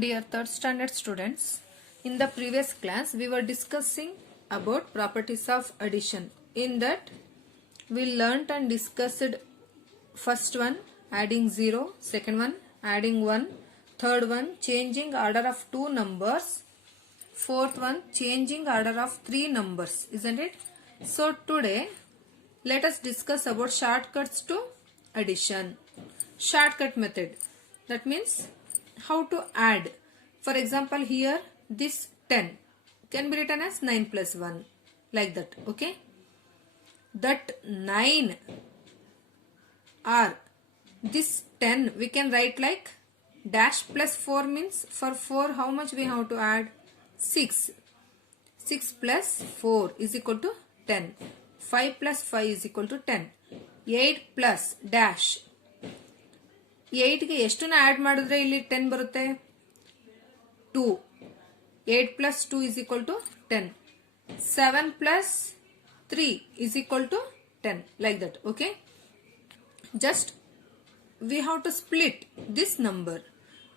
Dear third standard students, in the previous class we were discussing about properties of addition. In that we learnt and discussed first one adding 0, second one adding 1, third one changing order of two numbers, fourth one changing order of three numbers, isn't it? So today let us discuss about shortcuts to addition. Shortcut method, that means how to add. For example, here this 10 can be written as 9 plus 1, like that. Okay, that 9 or this 10 we can write like dash plus 4 means for 4 how much we have to add? 6. 6 plus 4 is equal to 10. 5 plus 5 is equal to 10. 8 plus dash 8 ಗೆ ಎಷ್ಟನ್ನ add ಮಾಡಿದ್ರೆ ಇಲ್ಲಿ 10 ಬರುತ್ತೆ? 2. 8 plus 2 is equal to 10. 7 plus 3 is equal to 10, like that. Okay, just we have to split this number.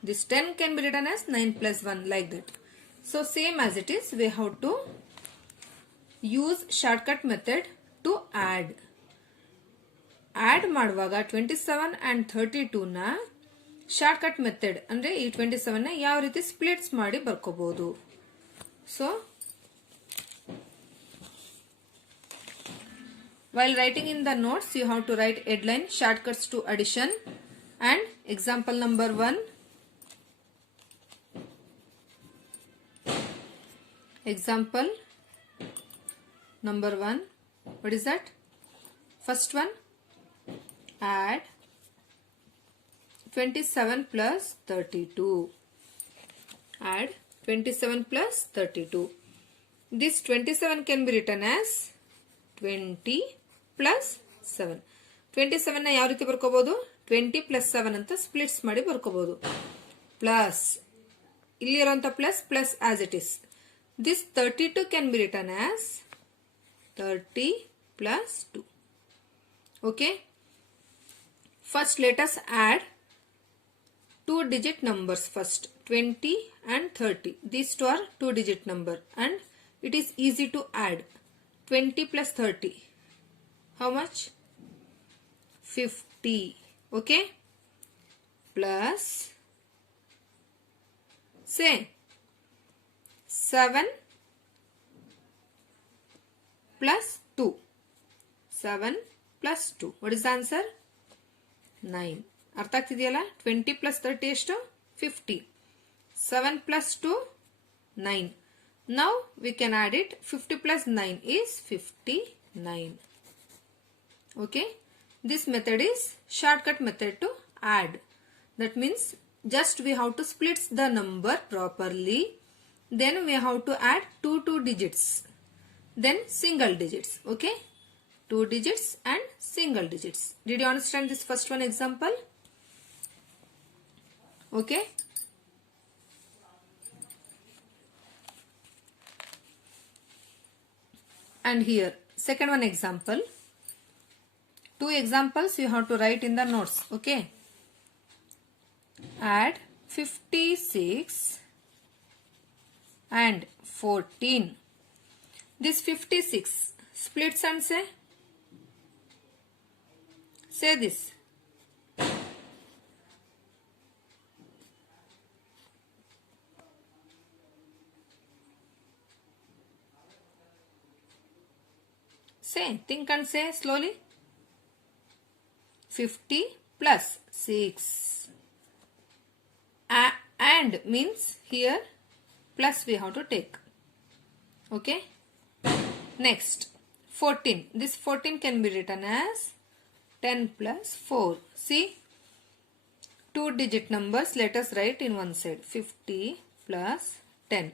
This 10 can be written as 9 plus 1, like that. So same as it is, we have to use shortcut method to add. Add ಮಾಡುವಾಗ 27 and 32 ನ shortcut method ಅಂದ್ರೆ ಈ 27 ನ ಯಾವ ರೀತಿ splits ಮಾಡಿ ಬರ್ಕೋಬಹುದು. So while writing in the notes you have to write headline shortcuts to addition and example number 1. Example number 1, what is that? First one, add 27 plus 32. Add 27 plus 32. This 27 can be written as 20 plus 7. 27 ನ ಯಾವ ರೀತಿ ಬರ್ಕೋಬಹುದು? 20 plus 7 ಅಂತ splits ಮಾಡಿ ಬರ್ಕೋಬಹುದು. Plus ಇಲ್ಲಿ ಇರುವಂತ plus as it is. This 32 can be written as 30 plus 2. Okay. First let us add two digit numbers first, 20 and 30. These two are two digit number and it is easy to add. 20 plus 30. How much? 50. Okay. Plus say 7 plus 2. 7 plus 2. What is the answer? 9. ಅರ್ಥ ಆಗ್ತಿದೆಯಲ್ಲ? 20 plus 30 ಎಷ್ಟು? 50. 7 plus 2 9. Now we can add it. 50 plus 9 is 59. Okay, this method is shortcut method to add. That means just we have to split the number properly, then we have to add two digits, then single digits. Okay, two digits and single digits. Did you understand this first one example? Okay. And here second one example. Two examples you have to write in the notes. Okay. Add 56 and 14. This 56 splits and say this. Say, think and say slowly. 50 plus 6. And means here plus we have to take. Okay. Next 14. This 14 can be written as 10 plus 4. See, two digit numbers, let us write in one side. 50 plus 10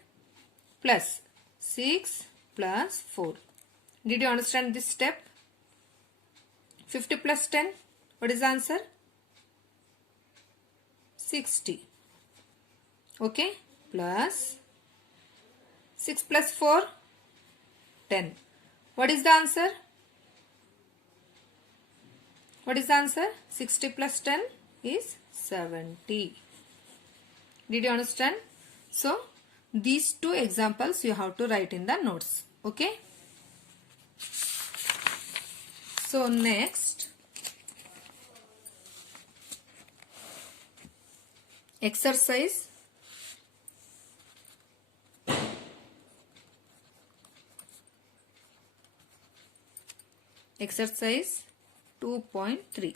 plus 6 plus 4. Did you understand this step? 50 plus 10, what is the answer? 60. Okay, plus 6 plus 4, 10. What is the answer? What is the answer? 60 plus 10 is 70. Did you understand? So these two examples you have to write in the notes. Okay. So next, exercise exercise 2.3.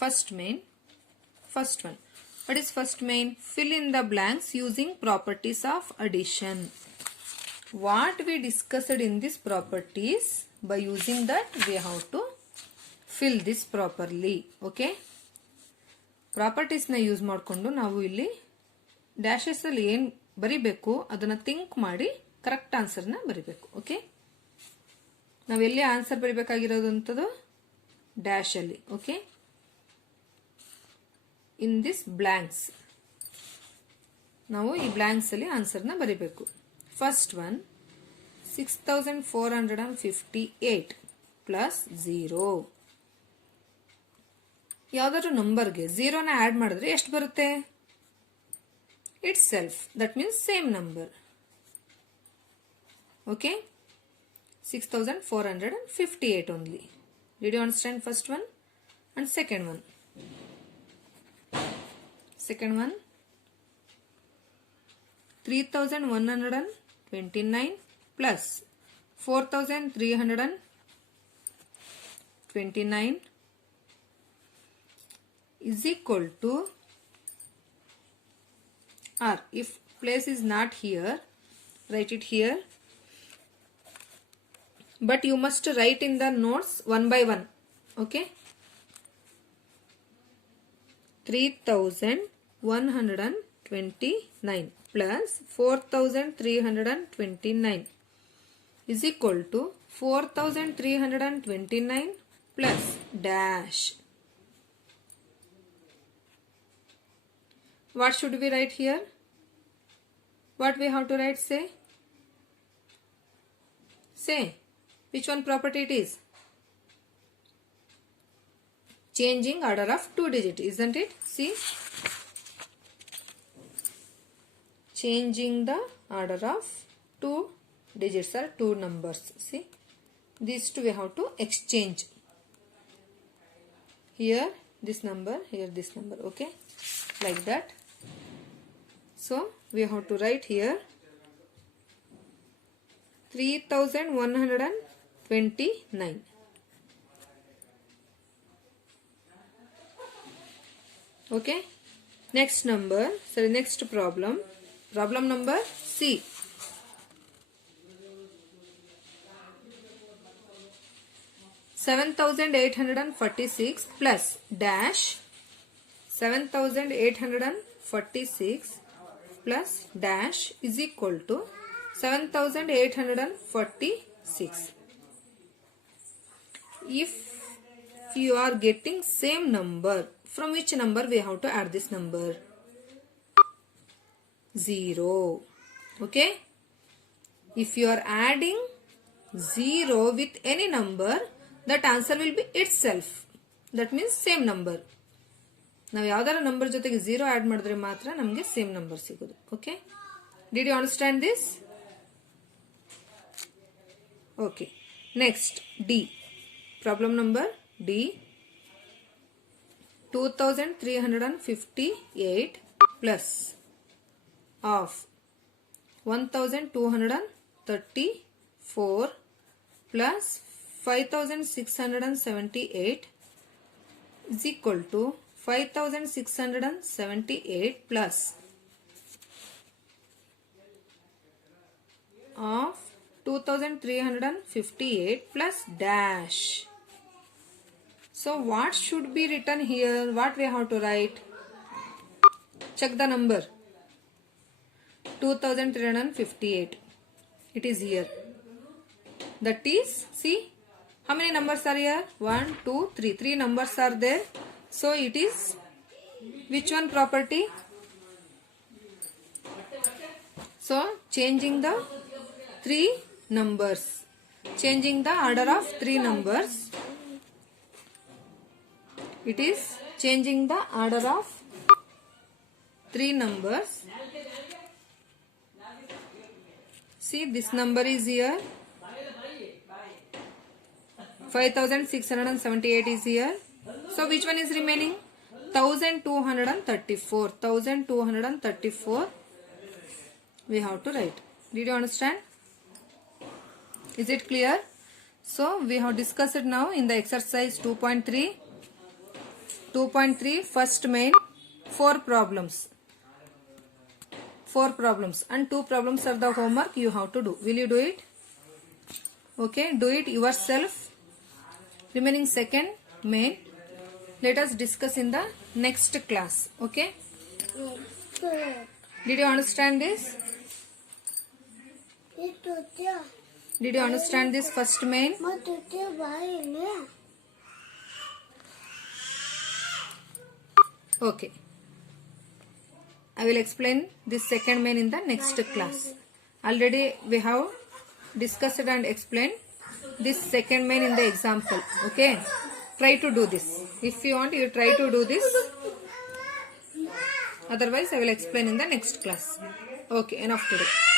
First one. What is first main? Fill in the blanks using properties of addition. What we discussed in this properties, by using that we have to fill this properly. Okay. Properties ನ use ಮಾಡಿಕೊಂಡು ನಾವು ಇಲ್ಲಿ dashes ಅಲ್ಲಿ ಏನು ಬರಿಬೇಕು ಅದನ್ನ think ಮಾಡಿ correct answer ನ ಬರಿಬೇಕು. ಓಕೆ, ನಾವೆಲ್ಲಿ ಆನ್ಸರ್ ಬರಿಬೇಕಾಗಿರೋದು ಅಂತದ್ದು ಡ್ಯಾಶ್ ಅಲ್ಲಿ. ಓಕೆ, ಇನ್ ದಿಸ್ ಬ್ಲಾಂಕ್ಸ್ ನಾವು ಈ ಬ್ಲಾಂಕ್ಸ್ ಅಲ್ಲಿ ಆನ್ಸರ್ ನ ಬರಿಬೇಕು. First one 6458 plus 0. ಯಾವ್ದಾದ್ರು ನಂಬರ್ಗೆ 0 ನ ಆಡ್ ಮಾಡಿದ್ರೆ ಎಷ್ಟು ಬರುತ್ತೆ? It's self, that means same number. Okay, 6458 only. Did you understand first one? And second one. Second one 3129 plus 4329 is equal to, or if place is not here, write it here, but you must write in the notes one by one. Okay, 3129 plus 4329 is equal to 4329 plus dash. What should we write here? What we have to write? Say which one property it is? Changing order of 2 digits, isn't it? See, changing the order of 2 digits or 2 numbers. See, these two we have to exchange. Here this number, here this number. Okay, like that. So we have to write here 3129. Okay, next number, sorry, next problem number C. 7846 plus dash. 7846 plus dash is equal to 7846. If you are getting same number, from which number we have to add this number? 0. Okay, if you are adding 0 with any number, that answer will be itself, that means same number. ನಾವು ಯಾವ್ದಾರ number ಜೊತೆಗೆ 0 add ಮಾಡಿದ್ರೆ ಮಾತ್ರ ನಮಗೆ same number ಸಿಗೋದು. Okay, did you understand this? Okay, next D. Problem number D. 2358 plus of 1234 plus 5678 is equal to 5678 plus of 2358 plus dash. So what should be written here? What we have to write? Check the number. 2358. It is here. That is, see, how many numbers are here? 1, 2, 3. 3 numbers are there. So it is which one property? So changing the 3 numbers. Changing the order of 3 numbers. It is changing the order of 3 numbers. See, this number is here. 5678 is here. So which one is remaining? 1234. 1234 we have to write. Did you understand? Is it clear? So we have discussed it now in the exercise 2.3. 2.3 first main 4 problems. 4 problems and 2 problems are the homework you have to do. Will you do it? Okay, do it yourself. Remaining second main, let us discuss in the next class. Okay? Did you understand this? Did you understand this first main? Okay. I will explain this second main in the next class. Already we have discussed and explained this second main in the example. Okay. Try to do this. If you want, you try to do this. Otherwise, I will explain in the next class. Okay. Enough today.